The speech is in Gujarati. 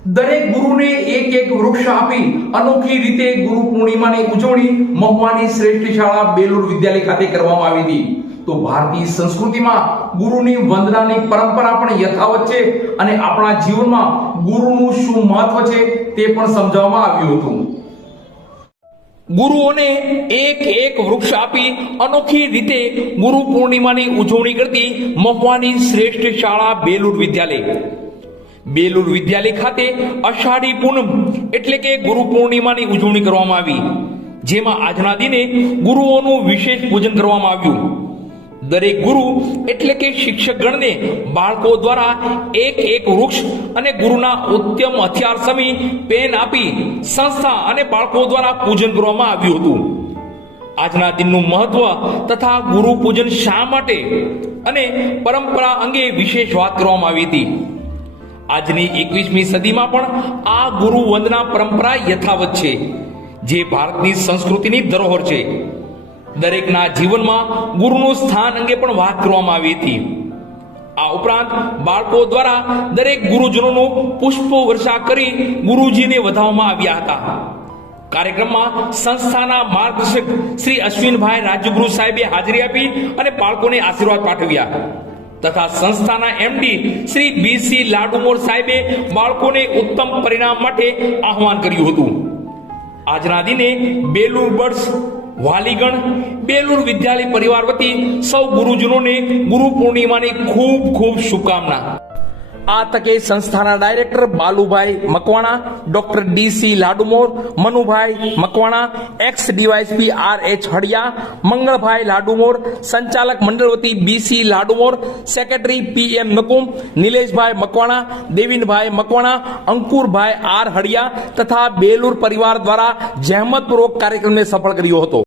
દરેક ગુરુને એક એક વૃક્ષ આપી અનોખી રીતે ગુરુ પૂર્ણિમાની ઉજવણી મહુવાની શ્રેષ્ઠ શાળા બેલુર વિદ્યાલય ખાતે કરવામાં આવી હતી। તો ભારતીય સંસ્કૃતિમાં ગુરુની વંદનાની પરંપરા પણ યથાવત છે અને આપણા જીવનમાં ગુરુનું શું મહત્વ છે તે પણ સમજાવવામાં આવ્યું હતું। ગુરુઓને એક એક વૃક્ષ આપી અનોખી રીતે ગુરુ પૂર્ણિમાની ઉજવણી કરતી મહુવાની શ્રેષ્ઠ શાળા બેલુર વિદ્યાલય। બેલુર વિદ્યાલય ખાતે અષાઢી પૂનમ એટલે કે ગુરુ પૂર્ણિમાની ઉજવણી કરવામાં આવી, જેમાં આજના દિને ગુરુઓનું વિશેષ પૂજન કરવામાં આવ્યું। દરેક ગુરુ એટલે કે શિક્ષકગણને બાળકો દ્વારા એક એક વૃક્ષ અને ગુરુના ઉત્તમ હથિયાર સમી પેન આપી સંસ્થા અને બાળકો દ્વારા પૂજન કરવામાં આવ્યું હતું। આજના દિનનું મહત્વ તથા ગુરુ પૂજન શા માટે અને પરંપરા અંગે વિશેષ વાત કરવામાં આવી હતી। આજની 21મી સદીમાં પણ આ ગુરુ વંદના પરંપરા યથાવત છે, જે ભારતની સંસ્કૃતિની ધરોહર છે। દરેકના જીવનમાં ગુરુનું સ્થાન અંગે પણ વાત કરવામાં આવી હતી। આ ઉપરાંત બાળકો દ્વારા દરેક ગુરુજનોનું પુષ્પ વર્ષા કરી ગુરુજીને વધાવવામાં આવ્યા હતા। કાર્યક્રમમાં સંસ્થાના માર્ગદર્શક શ્રી અશ્વિનભાઈ રાજગુરુ સાહેબે હાજરી આપી અને બાળકોને આશીર્વાદ પાઠવ્યા તથા સંસ્થાના એમડી શ્રી બીસી લાડુમોર સાહેબે બાળકોને ઉત્તમ પરિણામ માટે આહવાન કર્યું હતું। આજના દિને બેલુર બર્ડ્સ વાલીગણ બેલુર વિદ્યાલય પરિવાર વતી સૌ ગુરુજનોને ગુરુ પૂર્ણિમાની ખૂબ ખૂબ શુભકામના। આ તકે સંસ્થાના director Balubhai Makwana, doctor DC Ladumor, Manubhai Makwana, ex DYSP R H. Hadiya, Mangalbhai Ladumor, સંચાલક મંડળ વતી BC Ladumor, secretary PM Nakum, Nileshbhai Makwana, Devinbhai Makwana, Ankurbhai R. Hadiya તથા બેલુર પરિવાર દ્વારા જહેમતપૂર્વક કાર્યક્રમને સફળ કર્યો હતો।